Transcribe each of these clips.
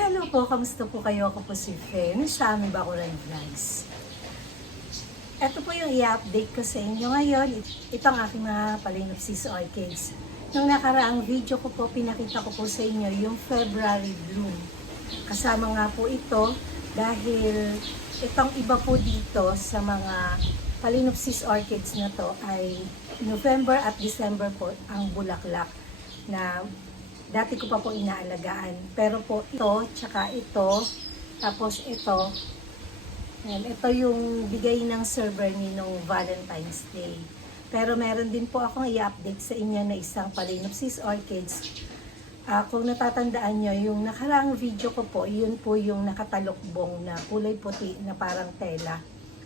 Hello po, kamusta po kayo? Ako po si Fen sa aming Bakuran Vlogs. Ito po yung i-update ko sa inyo ngayon. Ito ang aking mga Phalaenopsis orchids. Nung nakaraang video ko po, pinakita ko po sa inyo yung February bloom. Kasama nga po ito dahil itong iba po dito sa mga Phalaenopsis orchids na to ay November at December po ang bulaklak na dati ko pa po inaalagaan. Pero po ito, tsaka ito, tapos ito, and ito yung bigay ng server ni nung Valentine's Day. Pero meron din po akong i-update sa inyo na isang Phalaenopsis orchids. Kung natatandaan nyo, yung nakaraang video ko po, yun po yung nakatalokbong na kulay puti na parang tela.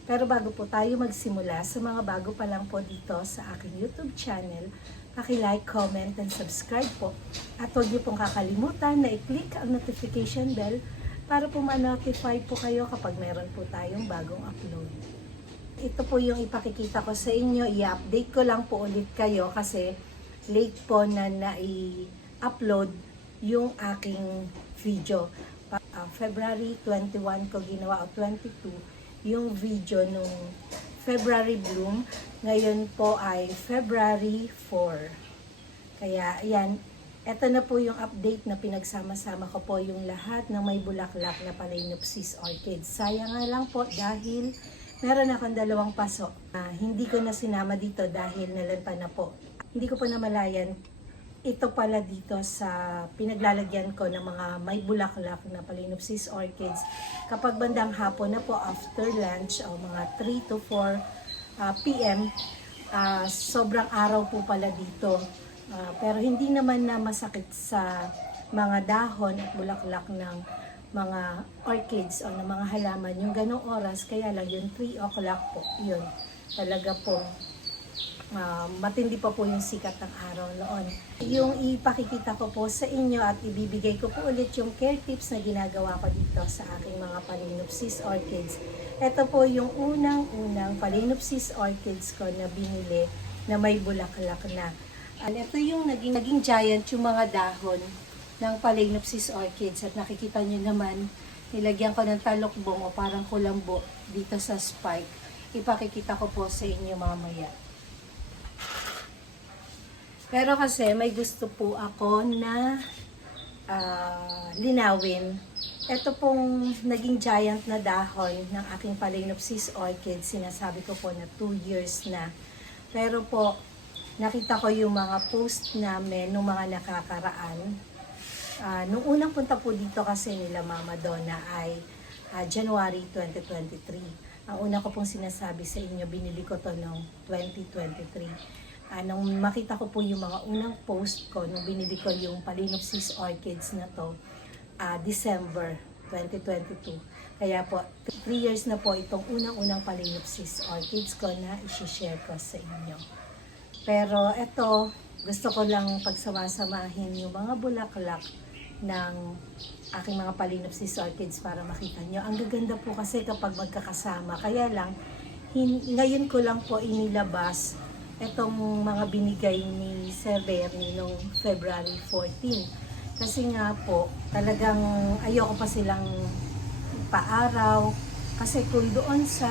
Pero bago po tayo magsimula, sa mga bago pa lang po dito sa aking YouTube channel, paki-like, comment, and subscribe po. At huwag niyo pong kakalimutan na i-click ang notification bell para po ma-notify po kayo kapag meron po tayong bagong upload. Ito po yung ipakikita ko sa inyo. I-update ko lang po ulit kayo kasi late po na na-upload yung aking video. February 21 ko ginawa o 22 yung video nung February bloom. Ngayon po ay February 4. Kaya ayan, eto na po yung update na pinagsama-sama ko po yung lahat ng may bulaklak na Phalaenopsis orchids. Sayang nga lang po dahil meron akong 2 paso. Hindi ko na sinama dito dahil nalanta na po. Hindi ko po namalayan ito pala dito sa pinaglalagyan ko ng mga may bulaklak na Phalaenopsis orchids. Kapag bandang hapon na po after lunch o mga 3 to 4 PM, sobrang araw po pala dito. Pero hindi naman na masakit sa mga dahon at bulaklak ng mga orchids o ng mga halaman. Yung ganong oras, kaya lang yung 3 o'clock po, yun. Talaga po, matindi pa po yung sikat ng araw noon. Yung ipakikita ko po sa inyo at ibibigay ko po ulit yung care tips na ginagawa ko dito sa aking mga Phalaenopsis orchids. Ito po yung unang Phalaenopsis orchids ko na binili na may bulaklak na. Ito yung naging giant yung mga dahon ng Phalaenopsis orchids. At nakikita nyo naman, nilagyan ko ng talokbong o parang kulambo dito sa spike. Ipakikita ko po sa inyo mamaya. Pero kasi may gusto po ako na linawin. Ito pong naging giant na dahon ng aking Phalaenopsis orchid, sinasabi ko po na 2 years na. Pero po, nakita ko yung mga post namin nung mga nakakaraan. Nung unang punta po dito kasi nila Mama Donna ay January 2023. Ang una ko pong sinasabi sa inyo, binili ko to noong 2023. Nung makita ko po yung mga unang post ko, nung binili ko yung Phalaenopsis orchids na to, December 2022. Kaya po, 3 years na po itong unang-unang Phalaenopsis orchids ko na isi-share ko sa inyo. Pero ito, gusto ko lang pagsama-samahin yung mga bulaklak ng aking mga Phalaenopsis orchids para makita nyo. Ang gaganda po kasi kapag magkakasama. Kaya lang, ngayon ko lang po inilabas itong mga binigay ni Sir Bernie noong February 14. Kasi nga po, talagang ayoko pa silang paaraw. Kasi kung doon sa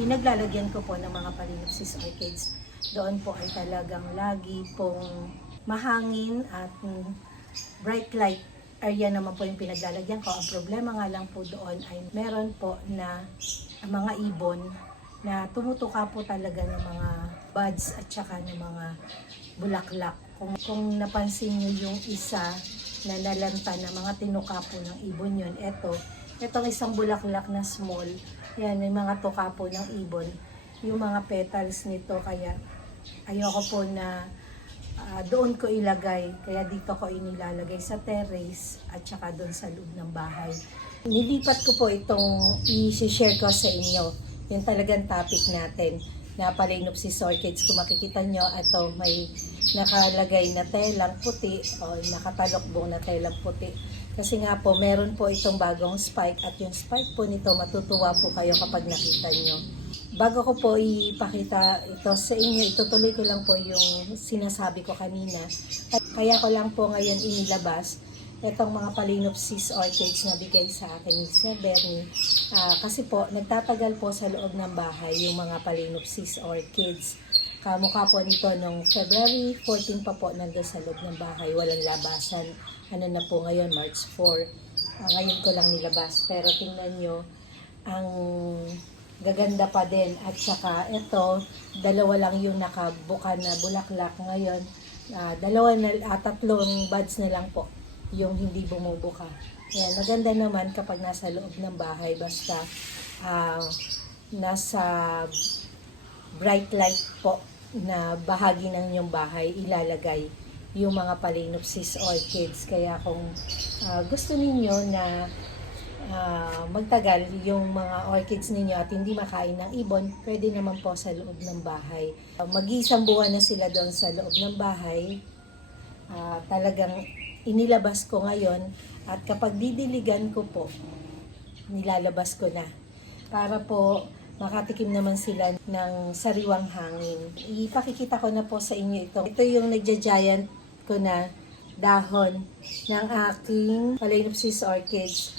pinaglalagyan ko po ng mga Phalaenopsis orchids, doon po ay talagang lagi pong mahangin at bright light area naman po yung pinaglalagyan ko. Ang problema nga lang po doon ay meron po na mga ibon na tumutuka po talaga ng mga buds at saka ng mga bulaklak. Kung napansin nyo yung isa na nalanta na mga tinuka po ng ibon yun, etong isang bulaklak na small, yan, may mga tuka po ng ibon, yung mga petals nito, kaya ayoko po na doon ko ilagay, kaya dito ko inilalagay sa terrace at saka doon sa loob ng bahay. Nilipat ko po itong i-share ko sa inyo. Yung talagang topic natin na Phalaenopsis orchids. Kung makikita nyo, ito may nakalagay na telang puti o nakatalokbong na telang puti. Kasi nga po, meron po itong bagong spike at yung spike po nito, matutuwa po kayo kapag nakita nyo. Bago ko po ipakita ito sa inyo, itutuloy ko lang po yung sinasabi ko kanina. Kaya ko lang po ngayon inilabas itong mga Phalaenopsis orchids na bigay sa akin ni Sir Bernie. Kasi po, nagtatagal po sa loob ng bahay yung mga Phalaenopsis orchids. Kamukha po nito nung February 14 pa po nandun sa loob ng bahay, walang labasan. Ano na po ngayon, March 4. Ngayon ko lang nilabas. Pero tingnan nyo, ang gaganda pa din. At saka ito, dalawa lang yung nakabuka na bulaklak ngayon. Tatlong buds na lang po yung hindi bumubuka. Yan, maganda naman kapag nasa loob ng bahay, basta nasa bright light po na bahagi ng inyong bahay ilalagay yung mga Phalaenopsis orchids. Kaya kung gusto ninyo na magtagal yung mga orchids ninyo at hindi makain ng ibon, pwede naman po sa loob ng bahay. Mag-iisang buwan na sila doon sa loob ng bahay. Talagang inilabas ko ngayon at kapag didiligan ko po, nilalabas ko na para po makatikim naman sila ng sariwang hangin. Ipakikita ko na po sa inyo ito. Ito yung nagja-giant ko na dahon ng aking Phalaenopsis orchids.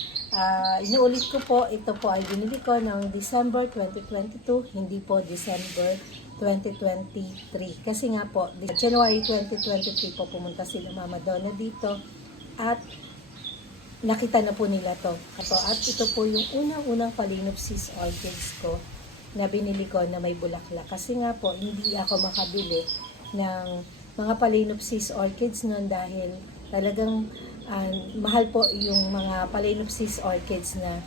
Inuulit ko po, ito po ay binili ko noong December 2022, hindi po December 2023. Kasi nga po, January 2023 po pumunta sila Mama Donna dito at nakita na po nila to. At ito po yung unang-unang Phalaenopsis orchids ko na binili ko na may bulaklak. Kasi nga po, hindi ako makabili ng mga Phalaenopsis orchids noon dahil talagang mahal po yung mga Phalaenopsis orchids na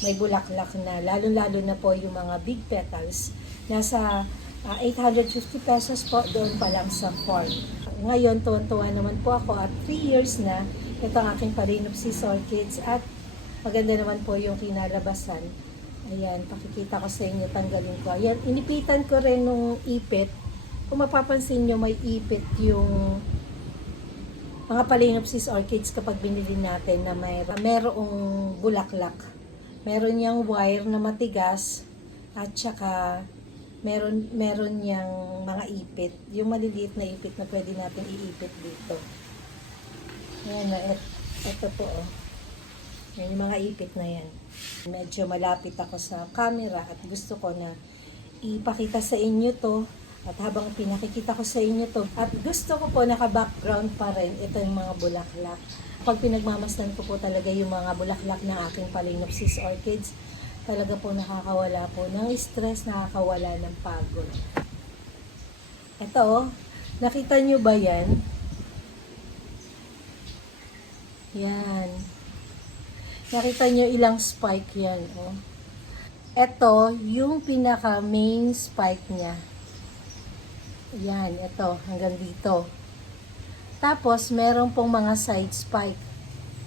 may bulaklak na, lalo-lalo na po yung mga big petals. Nasa 850 pesos po doon pa lang sa farm. Ngayon, tuwan-tuwa naman po ako at 3 years na ito ang aking Phalaenopsis orchids at maganda naman po yung kinalabasan. Ayan, pakikita ko sa inyo, tanggalin ko. Ayan, inipitan ko rin nung ipit. Kung mapapansin nyo, may ipit yung mga Phalaenopsis orchids kapag binili natin na merong bulaklak. Meron niyang wire na matigas at saka meron niyang mga ipit. Yung maliliit na ipit na pwede natin iipit dito. Ayan na, ito po oh. Yan yung mga ipit na yan. Medyo malapit ako sa camera at gusto ko na ipakita sa inyo to. At habang pinakikita ko sa inyo to, at gusto ko po naka-background pa rin ito yung mga bulaklak. Pag pinagmamasdan ko po talaga yung mga bulaklak ng aking Phalaenopsis orchids, talaga po nakakawala po ng stress, nakakawala ng pagod. Ito, nakita nyo ba yan? Yan. Nakita nyo ilang spike yan, oh. Ito, yung pinaka main spike niya. Yan, ito, hanggang dito. Tapos, meron pong mga side spike.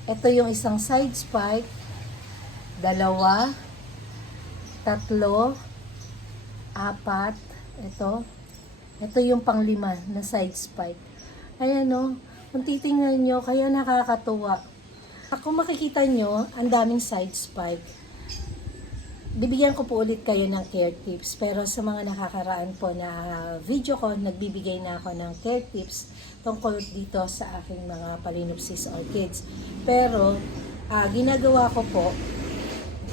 Ito yung isang side spike, 2, 3, 4, ito. Ito yung pang-5 na side spike. Ayan o, kung titingnan nyo, kaya nakakatuwa. Kung makikita nyo, ang daming side spike. Bibigyan ko po ulit kayo ng care tips, pero sa mga nakakaraan po na video ko, nagbibigay na ako ng care tips tungkol dito sa aking mga Phalaenopsis orchids. Pero, ginagawa ko po,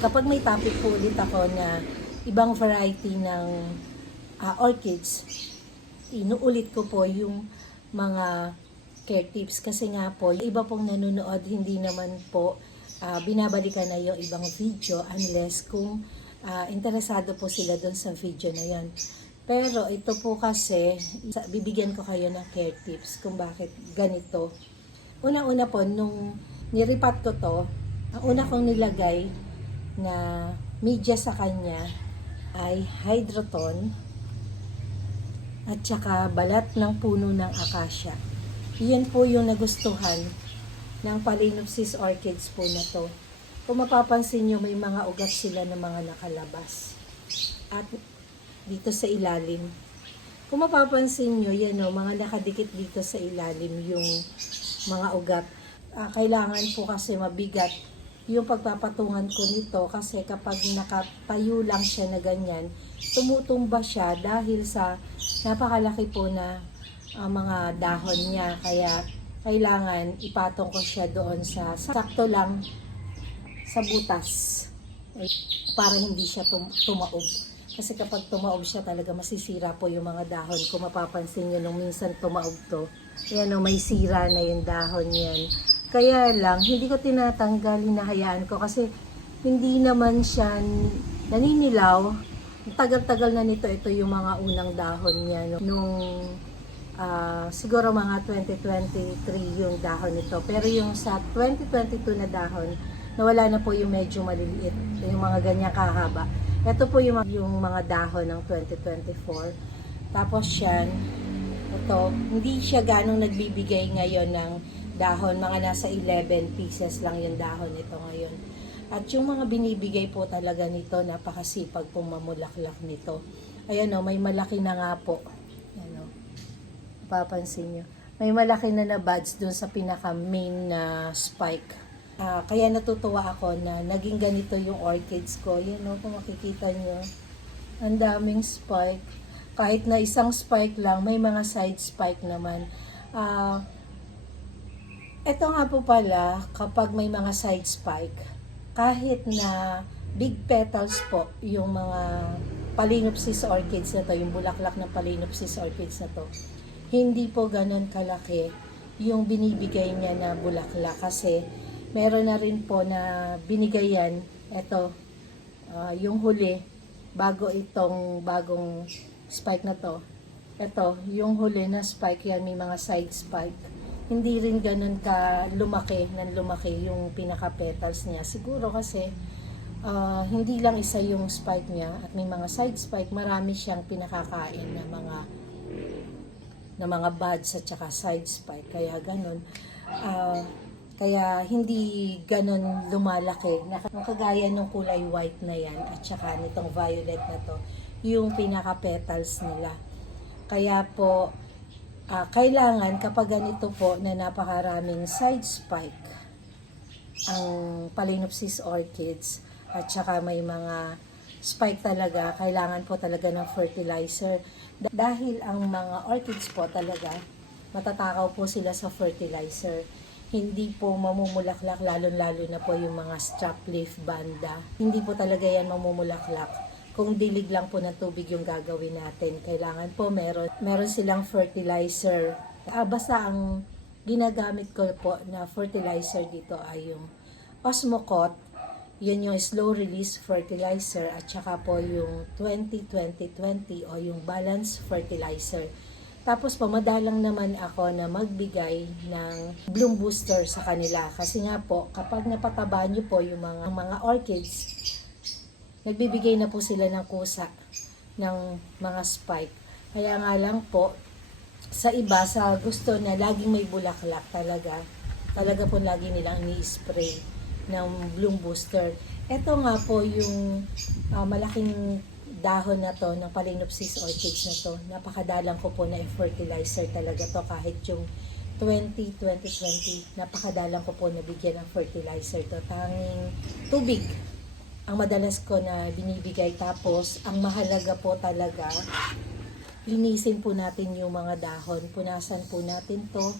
kapag may topic po ulit ako na ibang variety ng orchids, inuulit ko po yung mga care tips. Kasi nga po, iba pong nanonood, hindi naman po binabalikan na yung ibang video unless kung interesado po sila doon sa video na yan. Pero ito po kasi, bibigyan ko kayo ng care tips kung bakit ganito. Una-una po, nung niripat ko to, ang una kong nilagay na media sa kanya ay hydroton at saka balat ng puno ng acacia. Iyan po yung nagustuhan ng Phalaenopsis orchids po na to. Kung mapapansin nyo, may mga ugat sila na mga nakalabas. At dito sa ilalim. Kung mapapansin nyo, yan o, mga nakadikit dito sa ilalim yung mga ugat. Kailangan po kasi mabigat yung pagpapatungan ko nito kasi kapag nakatayo lang siya na ganyan, tumutumba siya dahil sa napakalaki po na mga dahon niya. Kaya kailangan ipatong ko siya doon sa sakto lang sa butas para hindi siya tumaob. Kasi kapag tumaob siya talaga masisira po yung mga dahon. Kung mapapansin nyo nung minsan tumaob to, ayan o, may sira na yung dahon yan. Kaya lang, hindi ko tinatanggal, hinahayaan ko kasi hindi naman siya naninilaw. Tagal-tagal na nito, ito yung mga unang dahon niya. Nung siguro mga 2023 yung dahon nito. Pero yung sa 2022 na dahon, nawala na po yung medyo maliliit, yung mga ganyan kahaba. Ito po yung mga dahon ng 2024. Tapos yan, ito, hindi siya ganong nagbibigay ngayon ng dahon. Mga nasa 11 pieces lang yung dahon nito ngayon. At yung mga binibigay po talaga nito, napakasipag pong mamulaklak nito. Ayan o, may malaki na nga po. Ayan o, papansin nyo. May malaki na buds dun sa pinaka main na spike. Kaya natutuwa ako na naging ganito yung orchids ko. Yan o, kung makikita nyo. Ang daming spike. Kahit na isang spike lang, may mga side spike naman. Ito nga po pala, kapag may mga side spike, kahit na big petals po, yung mga Phalaenopsis orchids na to, yung bulaklak ng Phalaenopsis orchids na to, hindi po ganun kalaki yung binibigay niya na bulaklak kasi meron na rin po na binigay yan. Ito, yung huli, bago itong bagong spike na to. Ito, yung huli na spike yan, may mga side spike. Hindi rin ganun ka lumaki yung pinaka-petals niya. Siguro kasi, hindi lang isa yung spike niya at may mga side spike, marami siyang pinakakain na mga buds at saka side spike. Kaya ganun. Kaya hindi ganun lumalaki. Kagaya ng kulay white na yan at saka nitong violet na to, yung pinaka-petals nila. Kaya po, kailangan kapag ganito po na napakaraming side spike ang Phalaenopsis orchids at saka may mga spike talaga, kailangan po talaga ng fertilizer. Dahil ang mga orchids po talaga, matatakaw po sila sa fertilizer. Hindi po mamumulaklak, lalo-lalo na po yung mga strap leaf banda. Hindi po talaga yan mamumulaklak. Kung dilig lang po ng tubig yung gagawin natin, kailangan po meron silang fertilizer. Basta ang ginagamit ko po na fertilizer dito ay yung Osmocote. Yun yung slow release fertilizer at saka po yung 20-20-20 o yung balance fertilizer. Tapos pamadalang naman ako na magbigay ng bloom booster sa kanila. Kasi nga po, kapag napataba nyo po yung mga orchids, nagbibigay na po sila ng kusa ng mga spike. Kaya nga lang po, sa iba, sa gusto na laging may bulaklak talaga po lagi nilang ni-spray ng bloom booster. Ito nga po yung malaking dahon na to ng Phalaenopsis orchids na to. Napakadalang ko po na i-fertilizer talaga to kahit yung 20-20-20. Napakadalang ko po na bigyan ng fertilizer to. Tanging tubig ang madalas ko na binibigay. Tapos ang mahalaga po talaga, linisin po natin yung mga dahon. Punasan po natin to,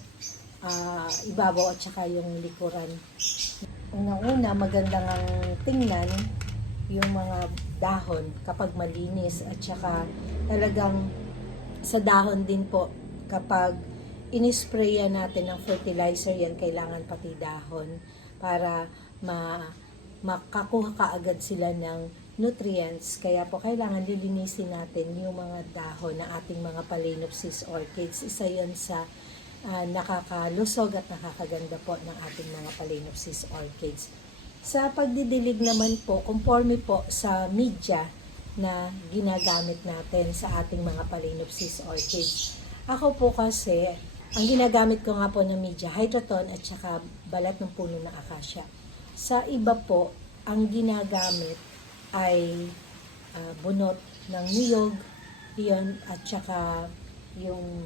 ibabaw at saka yung likuran. Unang-una, magandang ang tingnan yung mga dahon kapag malinis at saka talagang sa dahon din po kapag inisprayan natin ng fertilizer yan, kailangan pati dahon para makakuha kaagad sila ng nutrients. Kaya po kailangan lilinisin natin yung mga dahon ng ating mga Phalaenopsis orchids. Isa yan sa nakakalusog at nakakaganda po ng ating mga Phalaenopsis orchids. Sa pagdidilig naman po, conforme po sa media na ginagamit natin sa ating mga Phalaenopsis orchids. Ako po kasi, ang ginagamit ko nga po na media, Hydroton at saka balat ng puno ng acacia. Sa iba po, ang ginagamit ay bunot ng niyog, yun, at saka yung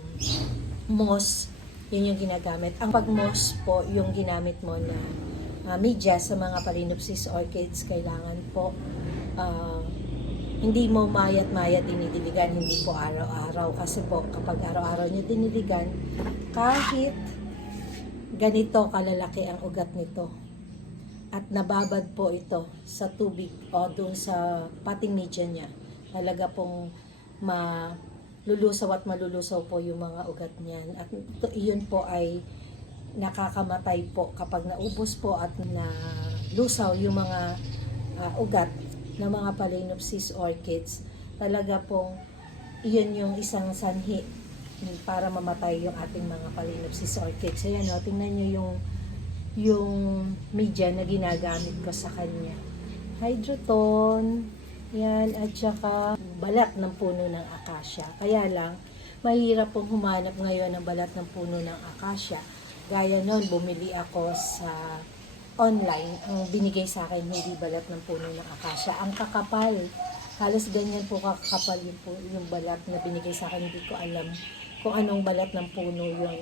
moss, yun yung ginagamit. Ang pag-moss po, yung ginamit mo na media sa mga Phalaenopsis orchids, kailangan po hindi mo mayat-mayat dinidiligan, hindi po araw-araw. Kasi po, kapag araw-araw nyo diniligan, kahit ganito kalalaki ang ugat nito. At nababad po ito sa tubig o doon sa pating media niya. Talaga pong malulusaw at malulusaw po yung mga ugat niyan. At iyon po ay nakakamatay po kapag naubos po at nalusaw yung mga ugat ng mga Phalaenopsis orchids. Talaga pong iyon yung isang sanhi para mamatay yung ating mga Phalaenopsis orchids. Ayan o, tingnan nyo yung media na ginagamit ko sa kanya. Hydroton, yan, at saka balat ng puno ng acacia. Kaya lang, mahirap pong humanap ngayon ng balat ng puno ng acacia. Gaya nun, bumili ako sa online. Ang binigay sa akin, hindi balat ng puno ng acacia. Ang kakapal. Halos ganyan po kakapal yung balat na binigay sa akin. Hindi ko alam kung anong balat ng puno yun.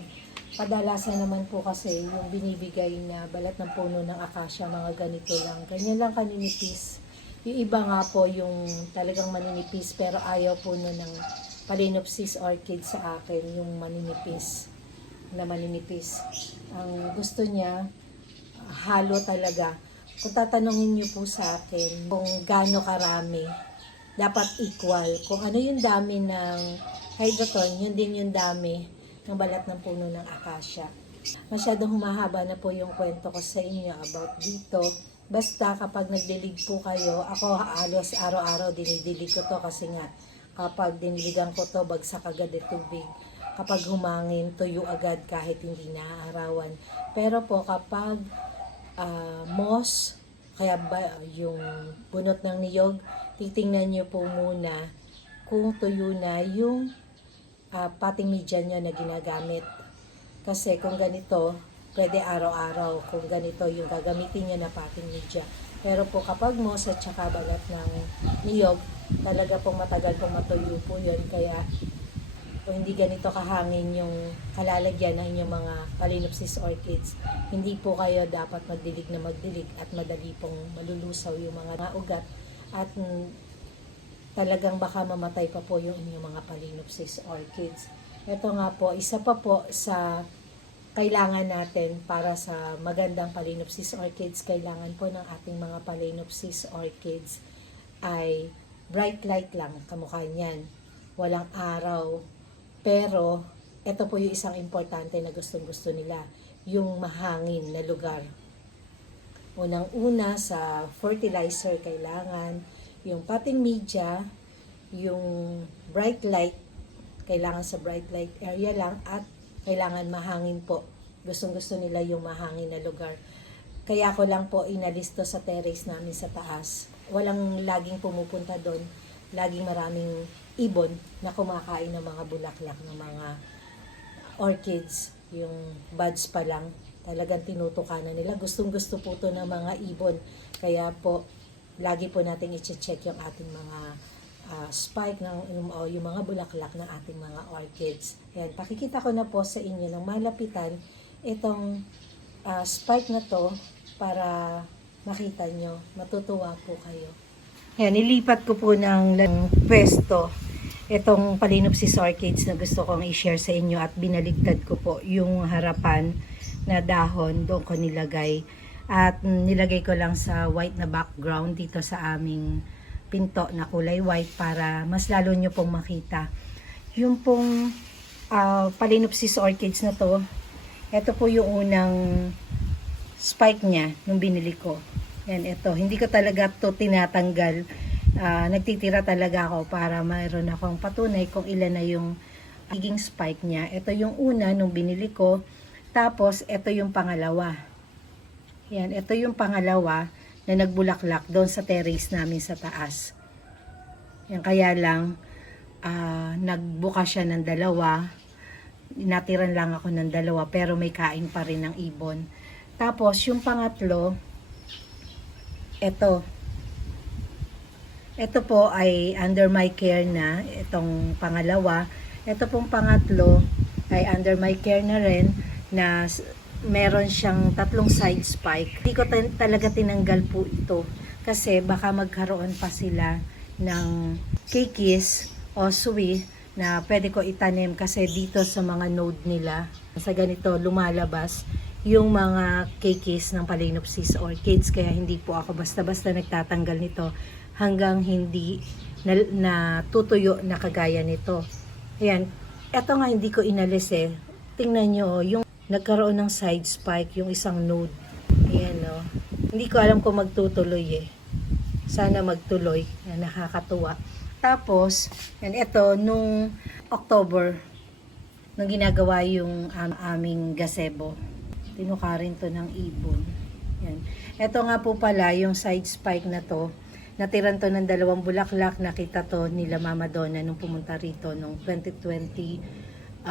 Kadalasan naman po kasi yung binibigay na balat ng puno ng acacia, mga ganito lang. Ganyan lang kaninipis. Yung iba nga po yung talagang maninipis, pero ayaw po ng Phalaenopsis orchid sa akin, yung maninipis. Ang gusto niya, halo talaga. Kung tatanungin niyo po sa akin kung gaano karami, dapat equal. Kung ano yung dami ng hydroton, yun din yung dami ng balat ng puno ng acacia. Masyadong humahaba na po yung kwento ko sa inyo about dito. Basta kapag nagdilig po kayo, ako halos araw-araw dinidilig ko to kasi nga kapag diniligan ko to, bagsak agad yung tubig. Kapag humangin, tuyo agad kahit hindi naaarawan. Pero po kapag moss, kaya ba yung bunot ng niyog, titingnan nyo po muna kung tuyo na yung pating media nyo na ginagamit. Kasi kung ganito, pwede araw-araw. Kung ganito yung gagamitin nyo na pating media. Pero po kapag moss at saka balat ng niyog, talaga pong matagal pong matuyo po yun. Kaya kung hindi ganito kahangin yung kalalagyan ng inyong mga Phalaenopsis orchids, hindi po kayo dapat magdilig at madali pong malulusaw yung mga ugat at talagang baka mamatay pa po yung inyong mga Phalaenopsis orchids. Ito nga po, isa pa po sa kailangan natin para sa magandang Phalaenopsis orchids, kailangan po ng ating mga Phalaenopsis orchids ay bright light lang, kamukha niyan. Walang araw. Pero, ito po yung isang importante na gustong-gusto nila, yung mahangin na lugar. Unang-una sa fertilizer kailangan, yung potting media, yung bright light, kailangan sa bright light area lang, at kailangan mahangin po. Gustong-gusto nila yung mahangin na lugar. Kaya ko lang po inalisto sa terrace namin sa taas. Walang laging pumupunta doon. Laging maraming ibon na kumakain ng mga bulaklak ng mga orchids. Yung buds pa lang, talagang tinutukanan nila. Gustong-gusto po to ng mga ibon. Kaya po, lagi po natin i-check yung ating mga spike o yung mga bulaklak ng ating mga orchids. Ayan, pakikita ko na po sa inyo ng malapitan itong spike na to para makita nyo. Matutuwa po kayo. Ayan, nilipat ko po ng pwesto itong Phalaenopsis orchids na gusto kong i-share sa inyo at binaligtad ko po yung harapan na dahon, doon ko nilagay. At nilagay ko lang sa white na background dito sa aming pinto na kulay white para mas lalo nyo pong makita. Yung pong Phalaenopsis orchids na to, ito po yung unang spike niya nung binili ko. Yan, ito. Hindi ko talaga to tinatanggal. Nagtitira talaga ako para mayroon akong patunay kung ilan na yung higing spike niya. Ito yung una nung binili ko. Tapos, ito yung pangalawa. Yan, ito yung pangalawa na nagbulaklak doon sa terrace namin sa taas. Yan, kaya lang, nagbuka siya ng dalawa. Natiran lang ako ng dalawa, pero may kain pa rin ng ibon. Tapos, yung pangatlo, ito. Ito po ay under my care na, itong pangalawa. Ito pong pangatlo ay under my care na rin, na meron siyang tatlong side spike. Hindi ko talaga tinanggal po ito kasi baka magkaroon pa sila ng kikis o suwi na pwede ko itanim kasi dito sa mga node nila, sa ganito lumalabas, yung mga kikis ng Phalaenopsis orchids, kaya hindi po ako basta-basta nagtatanggal nito hanggang hindi natutuyo na kagaya nito. Ayan, eto nga hindi ko inalis eh. Tingnan nyo, yung nagkaroon ng side spike, yung isang node. Ayan o. Hindi ko alam kung magtutuloy eh. Sana magtuloy. Yan, nakakatuwa. Tapos, yan, ito, nung October, nung ginagawa yung aming gazebo, tinukarin to ng ibon. Yan. Ito nga po pala, yung side spike na to, natiran to ng 2 bulaklak. Nakita to nila Mama Donna nung pumunta rito nung 2024.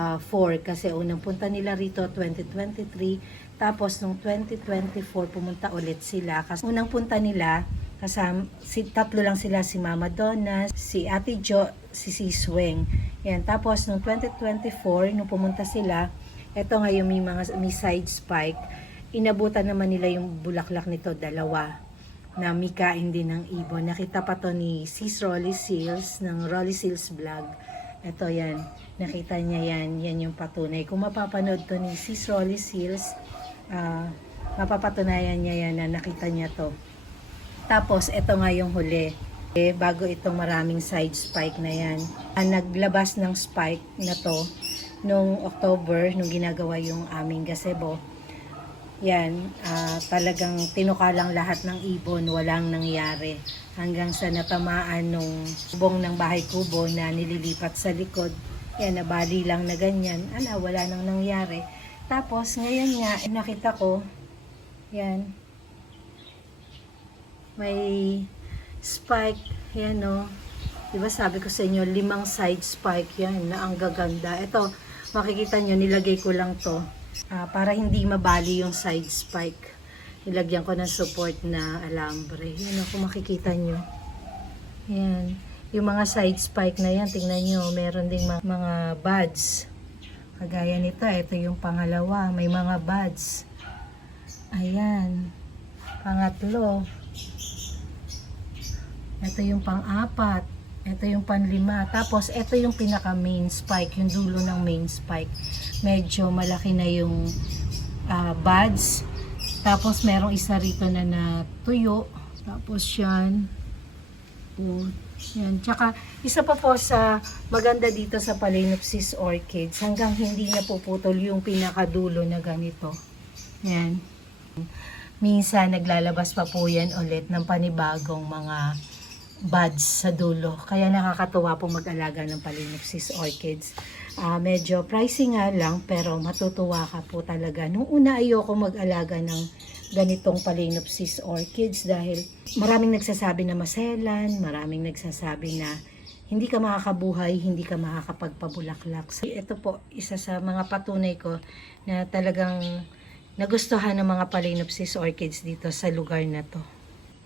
Kasi unang punta nila rito, 2023. Tapos, nung 2024, pumunta ulit sila. Kasi unang punta nila, kasama, tatlo lang sila, si Mama Donna, si Ate Jo, si Sisweng. Yan. Tapos, nung 2024, nung pumunta sila, eto nga yung may side spike, inabutan naman nila yung bulaklak nito, 2, na mikain din ng ibon. Nakita pa to ni Sis Rolly Seals, ng Rolly Seals Vlog. Ito yan, nakita niya yan, yan yung patunay. Kung mapapanood to ni Sis Rolly Seals, mapapatunayan niya yan na nakita niya to. Tapos, ito nga yung huli. Bago itong maraming side spike na yan. Naglabas ng spike na to nung October, nung ginagawa yung aming gazebo. Yan, talagang tinukalang lahat ng ibon, walang nangyari. Hanggang sa natamaan nung bubong ng bahay kubo na nililipat sa likod. Yan, nabali lang na ganyan. Wala nang nangyari. Tapos, ngayon nga, nakita ko, yan, may spike, yan o. Diba sabi ko sa inyo, 5 side spike yan na ang gaganda. Ito, makikita nyo, nilagay ko lang to para hindi mabali yung side spike. Nilagyan ko ng support na alambre. Yan o, kung makikita nyo. Yan. Yung mga side spike na yan, tingnan nyo, meron ding mga buds. Kagaya nito, ito yung pangalawa, may mga buds. Ayan. Pangatlo. Ito yung pang-4. Ito yung pang-5. Tapos, ito yung pinaka main spike, yung dulo ng main spike. Medyo malaki na yung buds. Tapos, merong isa rito na natuyo. Tapos, yan. Yan. Tsaka, isa pa po sa maganda dito sa Phalaenopsis orchids, hanggang hindi na puputol yung pinakadulo na ganito. Yan. Minsan, naglalabas pa po yan ulit ng panibagong mga buds sa dulo. Kaya nakakatuwa po mag-alaga ng Phalaenopsis orchids. Medyo pricey nga lang, pero matutuwa ka po talaga. Nung una, ayoko mag-alaga ng ganitong Phalaenopsis orchids dahil maraming nagsasabi na maselan, maraming nagsasabi na hindi ka makakabuhay, hindi ka makakapagpabulaklak. So, ito po, isa sa mga patunay ko na talagang nagustuhan ng mga Phalaenopsis orchids dito sa lugar na to.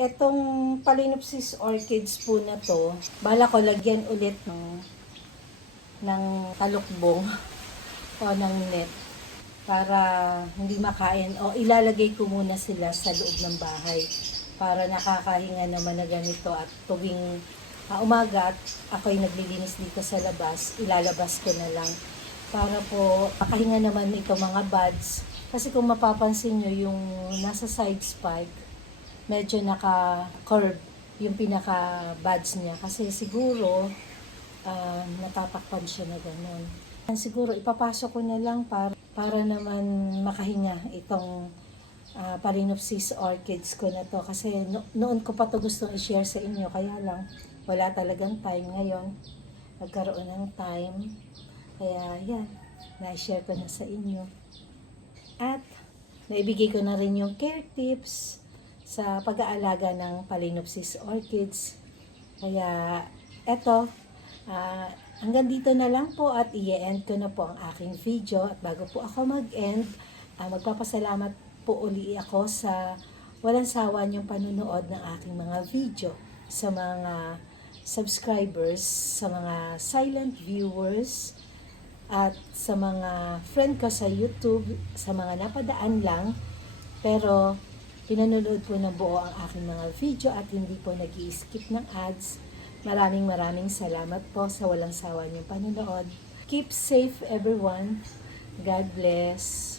Etong Phalaenopsis orchids po na to, bala ko lagyan ulit ng talukbong o ng net para hindi makain, o ilalagay ko muna sila sa loob ng bahay para nakakahinga naman na ganito, at tuwing umaga at ako'y naglilinis dito sa labas, ilalabas ko na lang para po makahinga naman ito mga buds. Kasi kung mapapansin nyo, yung nasa side spike, medyo naka-curve yung pinaka-buds niya. Kasi siguro, natatakpan siya na gano'n. Siguro, ipapasok ko na lang para naman makahinga itong Phalaenopsis orchids ko na to. Kasi noon ko pa to gustong i-share sa inyo. Kaya lang, wala talagang time ngayon. Nagkaroon ng time. Kaya, yan. Na-share ko na sa inyo. At, naibigay ko na rin yung care tips sa pag-aalaga ng Phalaenopsis orchids. Kaya, eto, hanggang dito na lang po at i-end ko na po ang aking video. At bago po ako mag-end, magpapasalamat po uli ako sa walang sawa niyong panunood ng aking mga video, sa mga subscribers, sa mga silent viewers, at sa mga friend ko sa YouTube, sa mga napadaan lang, pero pinanonood po ng buo ang aking mga video at hindi po nag-i-skip ng ads. Maraming salamat po sa walang sawa niyong panonood. Keep safe everyone. God bless.